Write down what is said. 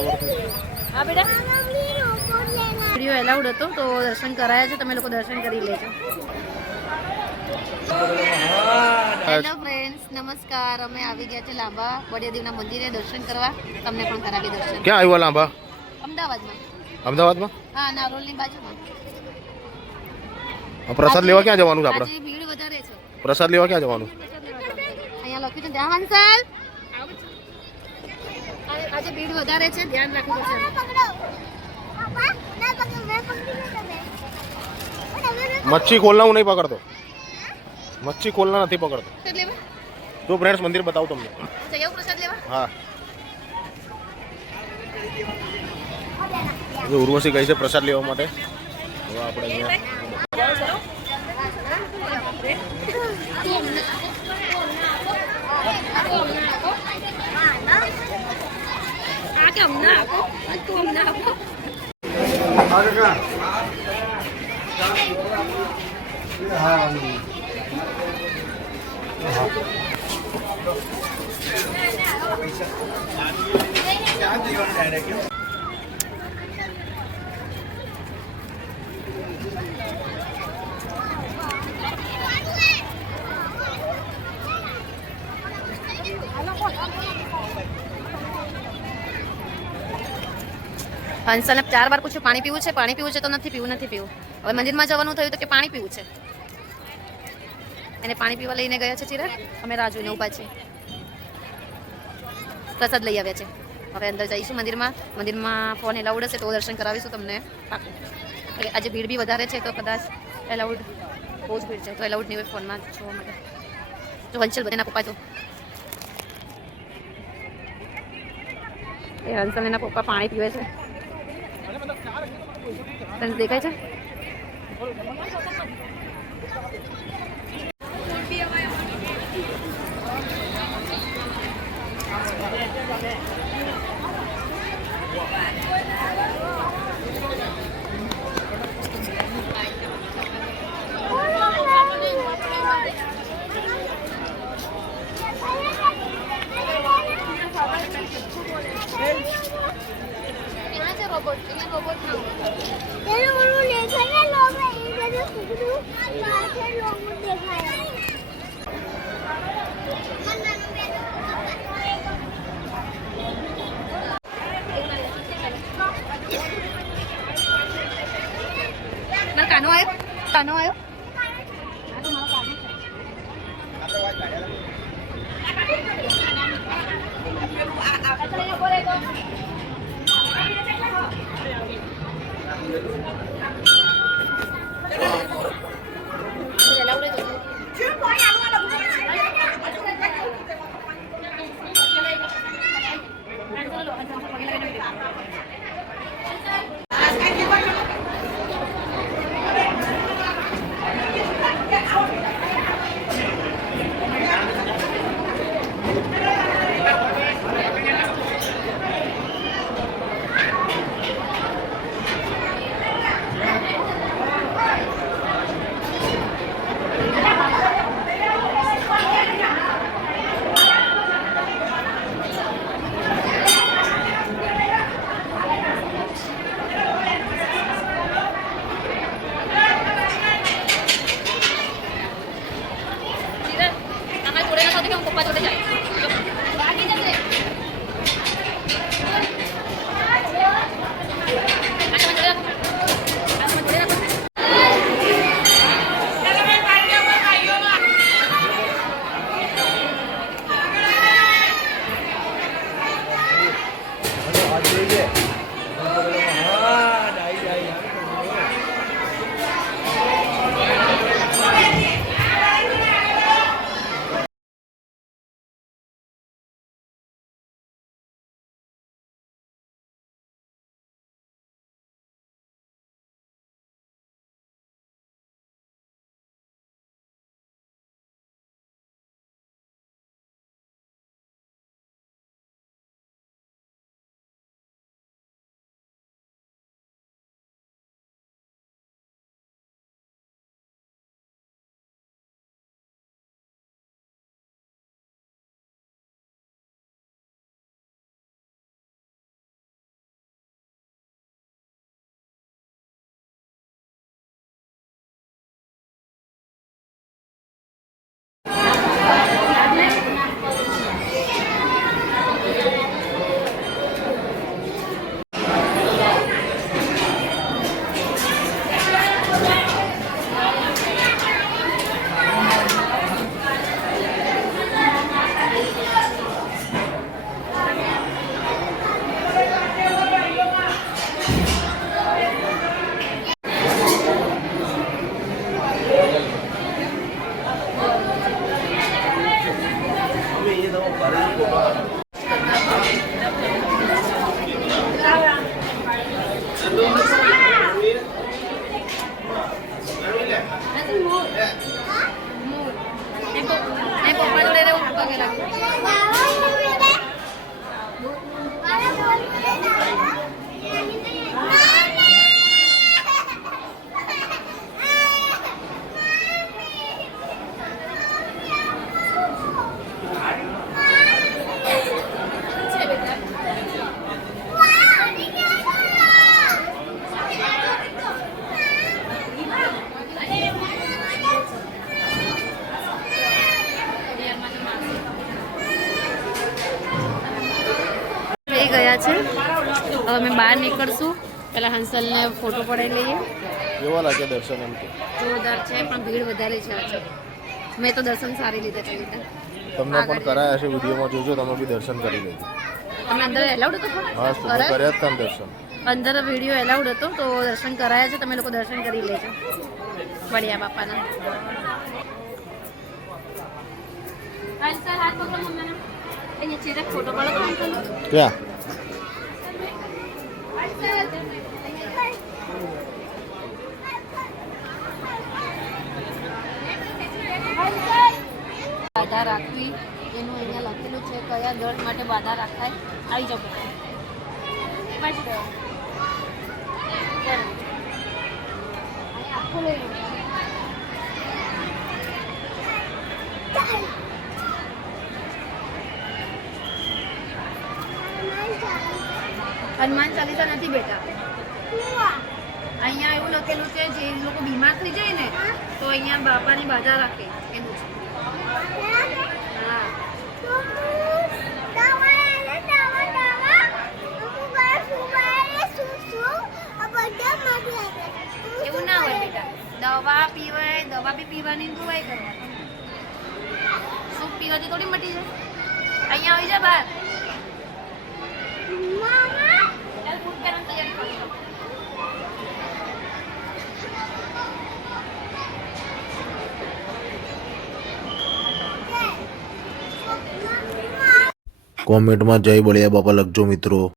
હા બેટા video allowed હતો તો દર્શન કરાયા છે, તમે લોકો દર્શન કરી લેજો. હેલો ફ્રેન્ડ્સ, નમસ્કાર. અમે આવી ગયા છે લાંબા બળિયાદેવના મંદિરે દર્શન કરવા. તમને પણ કરાવી દર્શન. ક્યાં આવ્યો લાંબા? અમદાવાદમાં. અમદાવાદમાં? હા, નારોલની બાજુમાં. પ્રસાદ લેવા ક્યાં જવાનું છે આપણે? આજે ભીડ વધારે છે. પ્રસાદ લેવા ક્યાં જવાનું? અહીંયા લખ્યું છે ધ્યાન હંસલ. આજે ભીડ વધારે છે, ધ્યાન રાખવું પડશે. મચ્છી ખોલના હું નહીં પકડતો. મચ્છી ખોલના નથી પકડતો. તો ફ્રેન્ડ્સ મંદિર બતાવું તમને. પ્રસાદ લેવા? હા. ઉર્વશી ગઈ છે પ્રસાદ લેવા માટે. હવે આપણે હંસલને 4 વાર પૂછ્યું પાણી પીવું છે, પાણી પીવું છે, તો નથી પીવું. હવે મંદિરમાં જવાનું થયું તો કે પાણી પીવું છે. એને પાણી પીવા લઈને ગયા છે ચિરાગ. અમે રાહ જોઈને ઊભા છીએ. પ્રસાદ લઈ આવ્યા છે. હવે અંદર જઈશું મંદિરમાં ફોન એલાઉડ હશે તો દર્શન કરાવીશું તમને પાકું. આજે ભીડ બી વધારે છે તો કદાચ એલાઉડ બહુ જ ભીડ છે તો એલાઉડ નહીં હોય ફોનમાં જોવા માટે. જો હંસલ બધાના પપ્પા જો એ હંસલ એના પપ્પા પાણી પીવે છે. તને દેખાય છે? કાનો આવ્યો. હવે અમે બહાર નીકળશું, પહેલાં હંસલને ફોટો પડાવી લઈએ. કેવા લાગે દર્શન એમ કે જોરદાર છે, પણ ભીડ વધારે છે આજે. મેં તો દર્શન સારી રીતે કરી લીધા. તમને પણ કરાયા છે, વિડીયોમાં જોજો, તમે બી દર્શન કરી લેજો. તમે અંદર એલાઉડ હતો ખરો? હા, તો મેં કર્યા જ હતા ને દર્શન. અંદર વિડીયો એલાઉડ હતો, તો દર્શન કરાયા છે. તમે લોકો દર્શન કરી લેજો બળિયા બાપાના. હંસલ હાથ પકડો મમ્મીનો. અહીંયા ચિરક ફોટો પાડો તો હંસલ. ક્યાં બાધા રાખવી એનું અહીંયા લખેલું છે, કયા દર્દ માટે બાધા રાખાય. આવી જાઓ બેટા. આખું લઈ લો. હનુમાન ચાલીસા નથી બેટા. અહીંયા એવું લખેલું છે, જે લોકો બીમાર થઈ જાય ને તો અહીંયા બાપાની બાધા રાખે એનું છે. હા, એવું ના હોય બેટા. દવા પીવાય, દવા બી પીવાની, દવાઈ કરવાની. સૂપ પીવાથી થોડી મટી જાય. અહીંયા આવી જા બહાર. ચાલ ફૂડ પહેરવાની તૈયારી કરજો. કોમેન્ટમાં જય બળિયા બાપા લખજો મિત્રો.